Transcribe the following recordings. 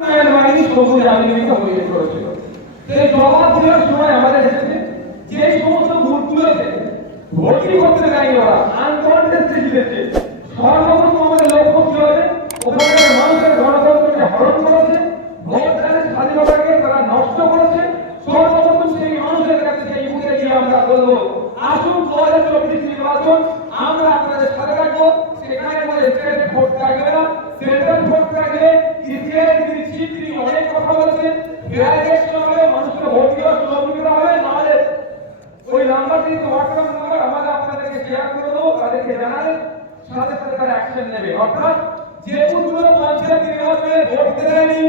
বাহিনী সবুজ আন্দোলনটা হয়ে করেছিল সেই দেওয়ার সময় আমাদের এসেছে যে সমস্ত বুথগুলোতে ভর্তি করতে দেয়নি ওরা আনকনটেস্টে জিতেছে। সর্বপ্রথম আমাদের লক্ষ্য কি হবে? ওখানকার মানুষের গণতন্ত্রকে হরণ করেছে ভোটদানের স্বাধীনতাকে তারা নষ্ট করেছে। সর্বপ্রথম সেই মানুষের কাছে সেই বুথে গিয়ে আমরা বলব, আসুন দু হাজার চব্বিশ নির্বাচন, আমরা আপনাদের সাথে থাকব সেখানে কোনো স্টেট ভোট থাকবে না সেন্ট্রাল ভোট থাকবে ইতিহাস তিনি চিত্রি অনেক কথা বলেছেন গ্রাজুয়েশন হবে মানুষকে ভোট দেওয়ার সুযোগ হবে নাহলে ওই নাম্বার দিয়ে হোয়াটসঅ্যাপ নাম্বার আমাদের আপনাদেরকে শেয়ার করে দেবো তাদেরকে জানালে সাথে সাথে তারা অ্যাকশন নেবে অর্থাৎ যে বুথগুলো পঞ্চায়েত নির্বাচনে ভোট দিতে দেয়নি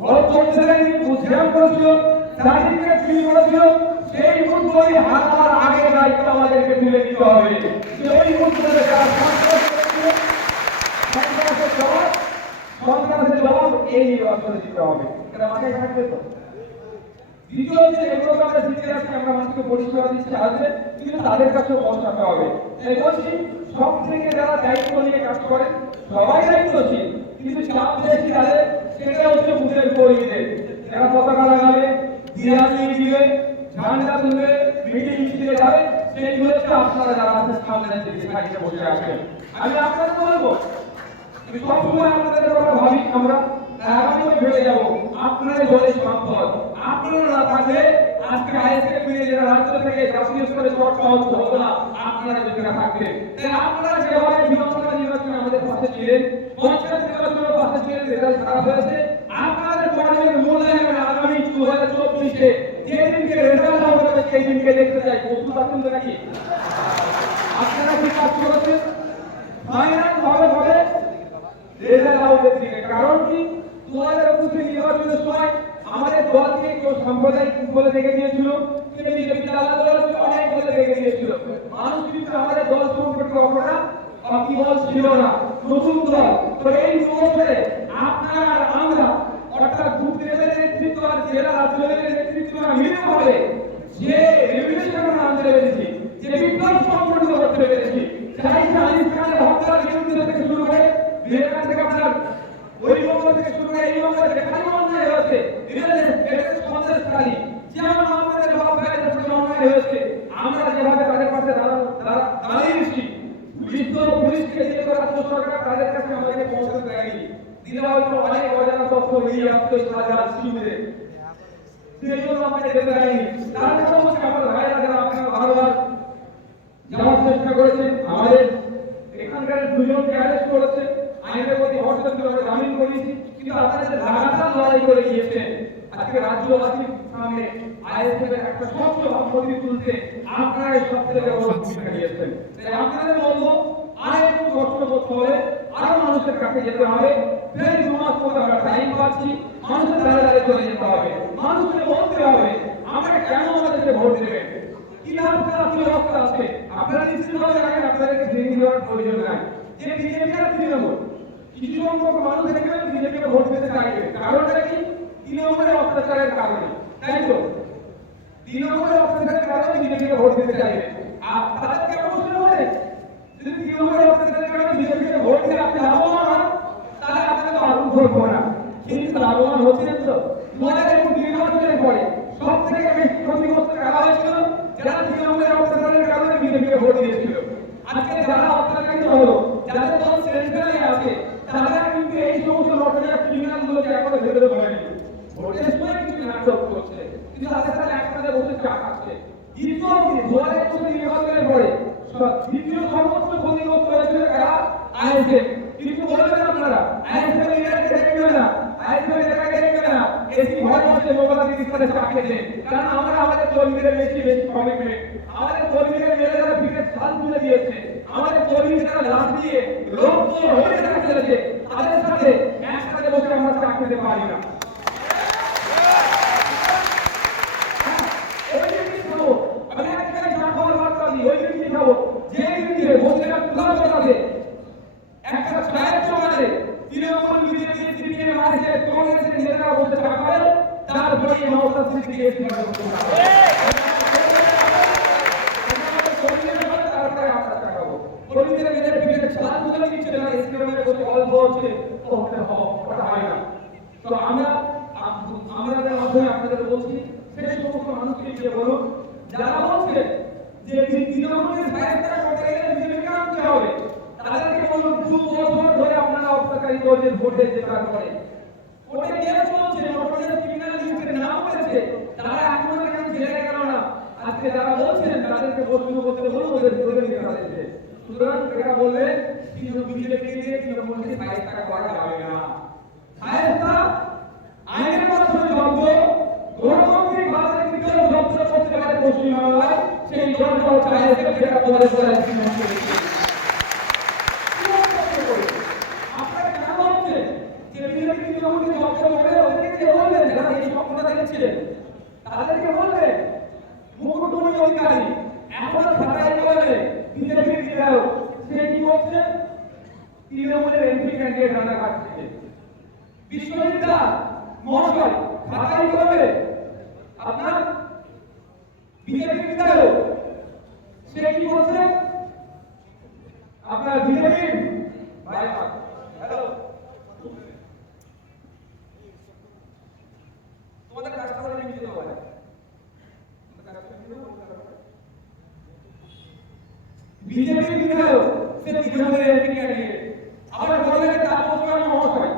ভোট করতে দেয়নি বুঝিয়াম করেছিল ফিল করেছিল, সেই বুথগুলি হারার আগে দায়িত্ব আমাদেরকে তুলে দিতে হবে। সেই বুথগুলোতে যারা তাই বলছি সব থেকে যারা দায়িত্ব নিয়ে কাজ সবাই চাপ সেটা হচ্ছে পতাকা লাগাবে দিবে ঝান্ডা তুলবে মিটিং মিছিলে যাবে সেইগুলো হচ্ছে আপনারা যারা আছে সামনে দিকে সাইডে বসে আছেন। আমি আপনাদের বলব। সবসময় আপনাদের কথা ভাবি আমরা। আপনাদের চব্বিশে যেদিনকে সেই দিনকে দেখতে চাই। প্রস্তুত আছেন তো নাকি আমাদের দলকে কেউ সাম্প্রদায়িক বলে দেখে দিয়েছিল আলাদা দল ছিল, অনেক বলে দেখে দিয়েছিল মানুষ কিন্তু আমাদের দল সম্পর্কে অতটা অকিবল ছিল না। নতুন দল। তো এই দু বছরে আপনারা আর আমরা অর্থাৎ বুথ লেভেলের নেতৃত্ব আর জেলা রাজ্য লেভেলের নেতৃত্ব মিলিত হবে যে রেভলিউশন আমরা আনতে পেরেছি যে বিপ্লব সংগঠিত করতে পেরেছি চাই আলিফ খানের হত্যার বিরুদ্ধে থেকে শুরু করে আমাদের ভাইয়ের আমরা যেভাবে তাদের কাছে আমাদেরকে পৌঁছতে দেয়নি। দিলে হয়তো অনেক অজানা তথ্য বেরিয়ে আসতো সারা শিবিরে সেই জন্য আমাদের যেতে দেয়নি। তার সমস্ত আমার ভাইরা যারা আপনারা ভালোবাস যাওয়ার চেষ্টা করেছেন আমাদের এখানকার দুজনকে অ্যারেস্ট করেছে আইনের প্রতি ভরসা ছিল আমরা জামিন করিয়েছি কিন্তু আপনারা যে লাগাতার লড়াই করে গিয়েছেন আজকে রাজ্যবাসীর সামনে আইএসএফ এর একটা স্বচ্ছ ভাবমূর্তি তুলতে আপনারাই সব থেকে বড় ভূমিকা নিয়েছেন তাই আপনাদের বলব আর একটু কষ্ট করতে হবে আরও মানুষের কাছে যেতে হবে ফের দু মাস পর আমরা টাইম পাচ্ছি মানুষের দ্বারা দ্বারা চলে যেতে হবে, মানুষকে বলতে হবে আমরা কেন আমাদেরকে ভোট দেবেন কি আছে রাস্তা আছে? আপনারা নিশ্চিতভাবে রাখেন আপনাদেরকে ভেঙে দেওয়ার প্রয়োজন নাই। যে তৃণমূল কিছু সংখ্যক মানুষ দেখবেন বিজেপিকে ভোট দিতে চাইবে। কারণটা কি? তৃণমূলের অত্যাচারের কারণে। তাই তো? তৃণমূলের অত্যাচারের কারণে বিজেপিকে ভোট দিতে চাইবে। আর তাদেরকে প্রশ্ন হবে যদি তৃণমূলের অত্যাচারের কারণে বিজেপিকে ভোট দিয়ে আপনি হন তাহলে আপনাকে তো ভোট না। কিন্তু লাভবান হচ্ছেন তো দু হাজার একুশ নির্বাচনের পরে সব থেকে বেশি ক্ষতিগ্রস্ত কারা হয়েছিল? যারা তৃণমূলের অত্যাচারের কারণে বিজেপিকে ভোট দিয়েছিল। আজকে যারা অত্যাচারিত হলো, যাদের দল সেন্ট্রালে আছে, তারা কিন্তু এই সমস্ত লটারিয়া ক্রিমিনাল গুলোকে এখনও ভেতরে ধরেনি। ভোটের সময় কিছু নাটক করছে। কিন্তু তাদের সাথে একসাথে বসে চা খাচ্ছে। দ্বিতীয় নির্বাচনের পরে দ্বিতীয় সর্বোচ্চ ক্ষতিগ্রস্ত হয়েছিল কারা? আইএসএফ কিন্তু বলবেন আপনারা আইএসএফ এর এলাকায় দেখবে না আইএসএফ এর এলাকায় দেখবে না এসি ঘরে বসে দিদির সাথে কারণ আমরা আমাদের কর্মীদের বেশি বেশি কমিটমেন্ট আমাদের কর্মীদের মেরে যারা পিঠের ছাল তুলে দিয়েছে, আমাদের কর্মী যারা লাভ দিয়ে লোক হয়ে তারা চলেছে তাদের সাথে একসাথে বসে আমরা চাকরিতে পারি না ওই দিনই খাব আমি একটাই চা খাওয়ার বার্তা দিই ওই দিনই খাব যে দিনে বসে না তুলা বাতাসে একটা চায়ের দোকানে তৃণমূল বিজেপি সিপিএম আছে কংগ্রেসের নেতারা বসে চা খায় তারপরে এই মমতা সিদ্দিকি এসে তারপরে আমরা চা খাব কর্মীদের মেয়েদের পিঠে ছাল তুলে দিচ্ছে না এর বসে গল্প হচ্ছে ওটা হয় না। তো আমরা আম- আমরা মাধ্যমে আপনাদের বলছি, সেই সমস্ত মানুষকে গিয়ে বলুন, যারা বলছে যে তৃণমূলের করতে গেলে বিজেপিকে আনতে হবে, তাদেরকে বলুন, দু বছর ধরে আপনারা অত্যাচারী করছেন ভোটে জেতার পরে ওটা কেস চলছে নোটরিয়াস ক্রিমিনাল লিস্টে নাম হয়েছে, তারা এখনও কেন জেলে গেল না? আজকে যারা বলছেন, তাদেরকে প্রশ্ন করতে বলুন ওদের সুতরাং এটা বললে কিন্তু বিজেপি দিয়ে তৃণমূলকে সাহিত্যটা করা যাবে না। সাহেবটা আইনের মাধ্যমে জব্দ গণতান্ত্রিক ভাবে বিকল্প জব্দ করতে পারে পশ্চিমবাংলায় সেই যন্ত্র সাহিত্যকে যেটা করে করে আপনারা কেন ভাবছেন যে বিজেপি তৃণমূলকে জব্দ করে ওদেরকে কে বললেন যারা এই স্বপ্নটা দেখছিলেন তাদেরকে বললেন মুকুটমণি অধিকারী এখনও সারাই করে বিজেপির বিধায়ক সে কি করছে তৃণমূলের এমপি ক্যান্ডিডেট রান্না খাচ্ছে বিশ্বজিৎ দাস মহাশয় ঢাকায় করবে আপনার বিজেপি বিধায়ক সে কি করছে আপনার বিজেপির হ্যালো তোমাদের কাজটা করে নিয়ে যেতে হবে বিজেপি বিধায়ক সে তৃণমূলের এমপি ক্যান্ডিডেট আবার বললেন তাপস রায় মহাশয়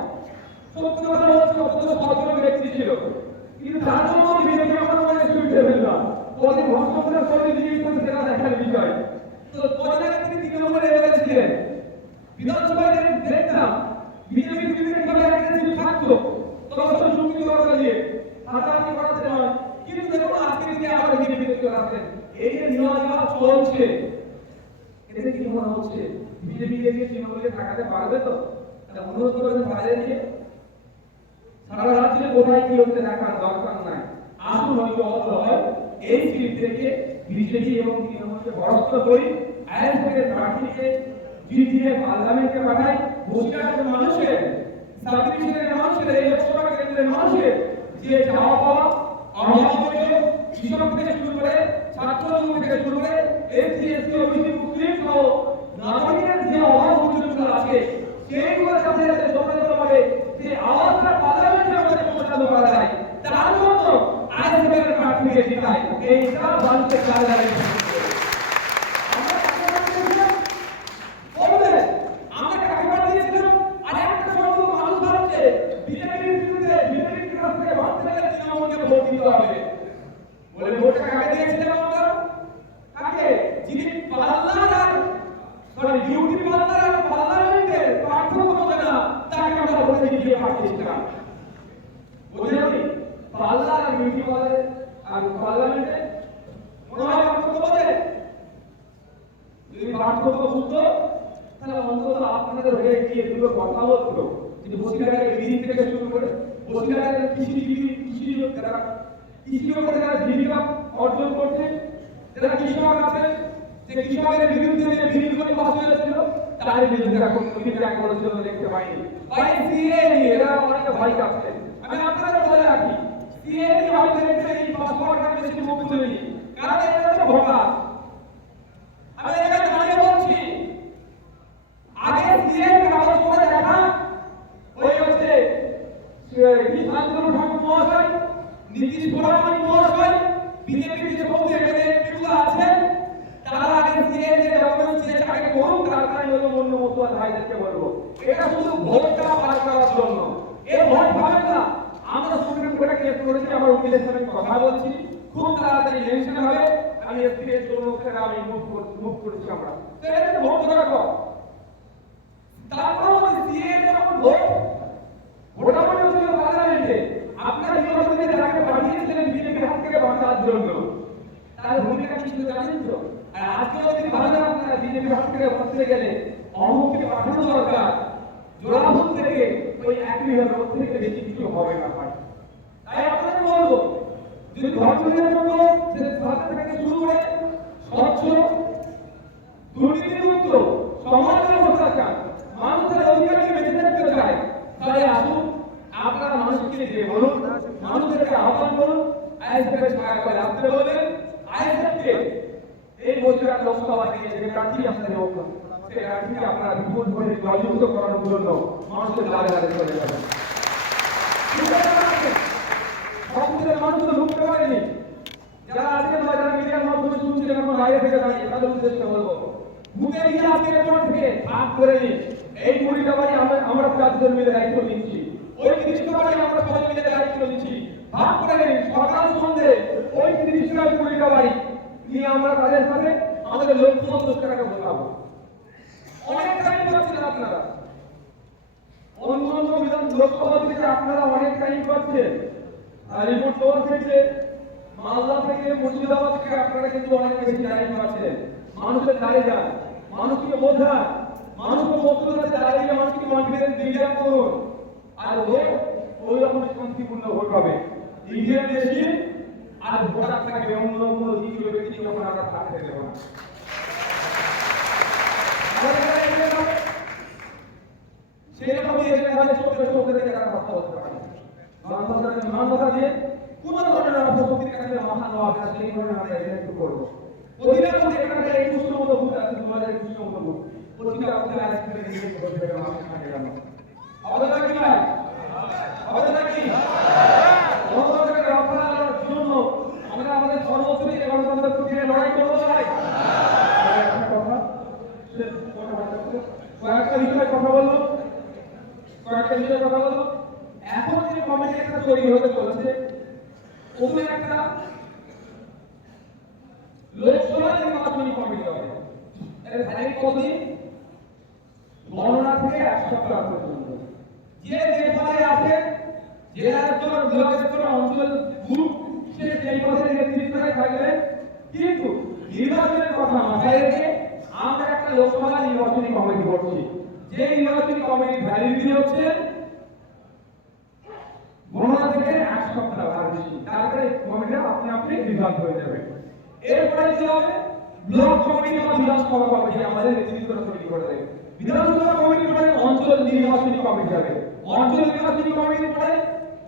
সত্য কথা বলছে অত্যন্ত সচেতন ব্যক্তি ছিল কিন্তু তার জন্য বিজেপি আমার মনে সুবিধা পেল না কত ভক্তদের সঙ্গে বিজেপি করতে সেটা দেখার বিষয় তো কদিন আগে তিনি তৃণমূলের এমএলএ ছিলেন বিধানসভায় যখন দেখতাম বিজেপি বিজেপি কীভাবে অ্যাগ্রেসিভ থাকতো তদন্ত যুক্তি করা দিয়ে হাতাহাতি করাতে নয় কিন্তু দেখুন আজকে দিনে আবার বিজেপি দেখতে আসছেন এই যে নির্বাচন চলছে এতে কি মনে হচ্ছে বিজেপি এগিয়ে তৃণমূলকে পারবে তো? অনুরোধ বাইরে গিয়ে সারা রাজ্যে কোথায় কি হচ্ছে দেখার দরকার নাই। আসুন হয়তো অত হয় এই সিট থেকে বিজেপি এবং তৃণমূলকে পরাস্ত করি আইএসএফের প্রার্থীকে জিতিয়ে পার্লামেন্টে পাঠাই। বসিরহাটের মানুষের, সাবডিভিশনের মানুষের, এই লোকসভা কেন্দ্রের মানুষের যে চাওয়া পাওয়া, অভাব কৃষক থেকে শুরু করে ছাত্র থেকে শুরু করে এসসি এসটি ওবিসি মুসলিম সহ নাগরিকের যে অভাব অভিযোগগুলো আছে, সেইগুলো সাথে সাথে যথাযথভাবে যে আওয়াজটা পার্লামেন্টে আমাদের পৌঁছানো করা যায়, তার জন্য আইএসএফের প্রার্থীকে জিতাই এইটা বাড়িতে কাজে লাগে ভোট হবে। বলে ভোটটা কাকে দিয়েছিলাম আমরা? যিনি পাল্লার আর সরি ডিউটি পাল্লার আর পার্লামেন্টের পার্থক্য বোঝে না, তাকে আমরা ভোটে জিতিয়ে পাঠিয়েছিলাম। বুঝলেন কি? পাল্লার আর পার্লামেন্টে মনে হয় পার্থক্য বোঝে? যদি পার্থক্য বুঝতো তাহলে অন্তত আপনাদের হয়ে গিয়ে দুটো কথা বলতো কিন্তু বসিরহাটের বিড়ি থেকে শুরু করে বসিরহাটের কৃষিজীবী কৃষি যারা কৃষি উপরে যারা জীবিকা অর্জন করছে যারা কৃষক আছে যে কৃষকের বিরুদ্ধে যে বিলগুলো পাস হয়েছিল তার বিরুদ্ধে বছর জন্য দেখতে পাইনি। ভাই সিএ এরা অনেকে ভয় কাটছে আমি আপনাদের বলে রাখি সিএ নিয়ে দেখতে এই পাসপোর্ট বেশি মুখ তুলিনি কারণ এটা হচ্ছে ভোটার আমি এখানে দাঁড়িয়ে বলছি আগে সিএ কাগজ করে দেখা ওই হচ্ছে কি শান্তনু ঠাকুর মহাশয় নীতিশ কুমার মহাশয় বিজেপির যে সমস্ত এমএলএগুলো আছে তারা আগে সিএ যে ডকুমেন্ট চেয়েছে আগে করুন তারপরে আমি হলো অন্য মতুয়া ভাইদেরকে বলব এটা শুধু ভোটটা পার করার জন্য এই ভোট পাবেন না আমরা সুপ্রিম কোর্টে কেস করেছি আমার উকিলের সাথে আমি কথা বলছি খুব তাড়াতাড়ি ইলেকশন হবে, আমি এসপিএস থেকে আমি মুভ মুভ করেছি আমরা। তো এটা ভোট ধরা কর তারপর বলছি সিএ যখন ভোট ভোটাভুটি হচ্ছিল পার্লামেন্টে আপনারা নির্বাচনে যাকে পাঠিয়েছিলেন বিজেপির হাত থেকে বাঁচার জন্য তার ভূমিকা কি জানেন তো? আর আজকে যদি ভাবেন আপনারা বিজেপির হাত থেকে বাঁচতে গেলে অমুককে পাঠানো দরকার। জোড়াভুল থেকে ওই একই ওর থেকে বেশি কিছু হবে না ভাই। তাই আপনাদের বলব যদি জন্য সে সরকার থেকে শুরু করে স্বচ্ছ, দুর্নীতিমুক্ত সমাজ ব্যবস্থা চান মানুষের অধিকারকে বেঁচে থাকতে চায়, তাহলে আসুন আপনারা মানুষকে যে বলুন, মানুষদেরকে আহ্বান করুন, আইএসএফের সহায়তা করে আসতে বলেন আইএসএফকে এই বছর লোকসভা থেকে যে প্রার্থী আপনাদের হোক সেই প্রার্থীকে আপনারা বিপুল ভোটে জয়যুক্ত করার জন্য মানুষের দ্বারে দ্বারে চলে যাবেন সবচেয়ে মানুষ তো ঢুকতে পারেনি। যারা আজকে নয় যারা মিডিয়ার মাধ্যমে শুনছেন এখন বাইরে থেকে দাঁড়িয়ে তাদের উদ্দেশ্যে বলব মুখে গিয়ে আজকে রেকর্ড থেকে ভাগ করে নিন। এই কুড়িটা বাড়ি আমরা আমরা চারজন মিলে দায়িত্ব নিচ্ছি ওই তিরিশটা বাড়ি আমরা সবাই মিলে দায়িত্ব নিচ্ছি ভাগ করে নিন সকাল সন্ধে ওই তিরিশটা কুড়িটা বাড়ি নিয়ে আমরা তাদের সাথে আমাদের লক্ষ্য সন্তোষ টাকাকে বোঝাবো অনেক টাইম পাচ্ছেন আপনারা অন্য অন্য বিধান লোকসভা থেকে আপনারা অনেক টাইম পাচ্ছেন আর রিপোর্ট তোর থেকে মালদা থেকে মুর্শিদাবাদ থেকে কিন্তু অনেক বেশি টাইম পাচ্ছেন মানুষের দাঁড়িয়ে যান। মানুষকে বোঝান। মানুষকে বস্তুর দাঁড়িয়ে মানুষকে কনফিডেন্স বিল্ড করুন। আর ও ওই রকম শান্তিপূর্ণ ভোট হবে। ইন্ডিয়ান দেশে আর ভোটার থাকবে অন্য অন্য দ্বিতীয় ব্যক্তি যখন আমরা থাকতে দেবো না। সেরকম চোখে চোখে দেখে তারা কথা বলতে পারে। মানবতাকে মানবতা দিয়ে কোন ধরনের অপশক্তির কাছে মাথা নেওয়া হবে সেই ধরনের আমরা এখানে করব। প্রতিটা মধ্যে এখানে একুশশো মতো ভূত আছে, দু হাজার একুশশো মতো ভূত। প্রতিটা নিজেকে করতে হবে আমাদের থাকে কেন আমাদের কি ভাই আমাদের কি গণতন্ত্রকে রক্ষা জন্য আমরা আমাদের সর্বোচ্চ গণতন্ত্রের প্রতি লড়াই করব ভাই। কয়েকটা বিষয়ে কথা বলল কয়েকটা বিষয়ে কথা বলল এখন যে কমিটি একটা তৈরি হতে চলেছে। ওখানে একটা লোকসভা নির্বাচনী কমিটি হবে। ভ্যালিড কতদিন গণনা থেকে এক সপ্তাহ পর্যন্ত। যে যে পদে আছে জন্য ব্লকের জন্য অঞ্চল গ্রুপ সে সেই পদের নেতৃত্বে থাকবে। কিন্তু নির্বাচনের কথা মাথায় রেখে আমরা একটা লোকসভা নির্বাচনী কমিটি করছি। যে নির্বাচনী কমিটির ভ্যালিডিটি হচ্ছে গণনা থেকে এক সপ্তাহ আর বেশি তারপরে কমিটিটা আপনি আপনি রিজাল্ট হয়ে যাবে। এরপরে কি হবে? ব্লক কমিটি বা বিধানসভা কমিটি আমাদের নেতৃত্বটা তৈরি করে দেবে। বিধানসভা কমিটি পরে অঞ্চল নির্বাচনী কমিটি হবে। অঞ্চল নির্বাচনী কমিটি পরে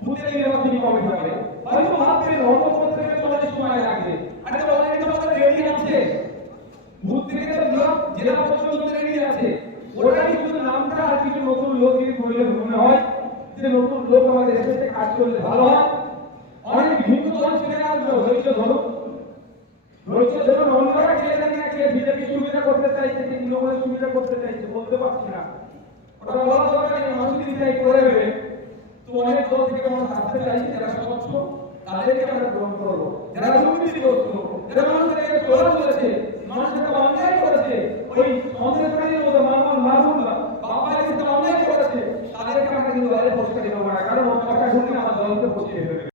বুথের নির্বাচনী কমিটি হবে। হয়তো অল্প পদ থেকে চলে সময় লাগবে। আরে অলরেডি তো আমাদের রেডি আছে। বুথ থেকে তো ব্লক, জেলা পর্যন্ত রেডি আছে। ওটাই শুধু নামটা আর কিছু নতুন লোক যদি করলে মনে হয় যে নতুন লোক আমাদের এসেছে, কাজ করলে ভালো হয়। অনেক হিন্দু দল চলে আসলো ধৈর্য ধরুন ধৈর্য ধরুন অন্যরা কে জানি আছে বিজেপি সুবিধা করতে চাইছে, কি তৃণমূলের সুবিধা করতে চাইছে, বলতে পারছি না। ওটা বলা দরকার যে মানুষ যদি তাই করে দেবে তো অনেক দল থেকে মানুষ আসতে চাইছে যারা সমস্ত তাদেরকে আমরা গ্রহণ করব। যারা দুর্নীতিগ্রস্ত, যারা মানুষের একে তোলা করেছে, মানুষের অন্যায় করেছে, ওই সন্দেশকারীর মতো মামুন মামুন বাবা এসে অন্যায় করেছে, তাদেরকে আমরা কিন্তু দলের পরিষ্কার দেবো না, কারণ ওর কথা শুনলে আমার দলকে পৌঁছে দেবে।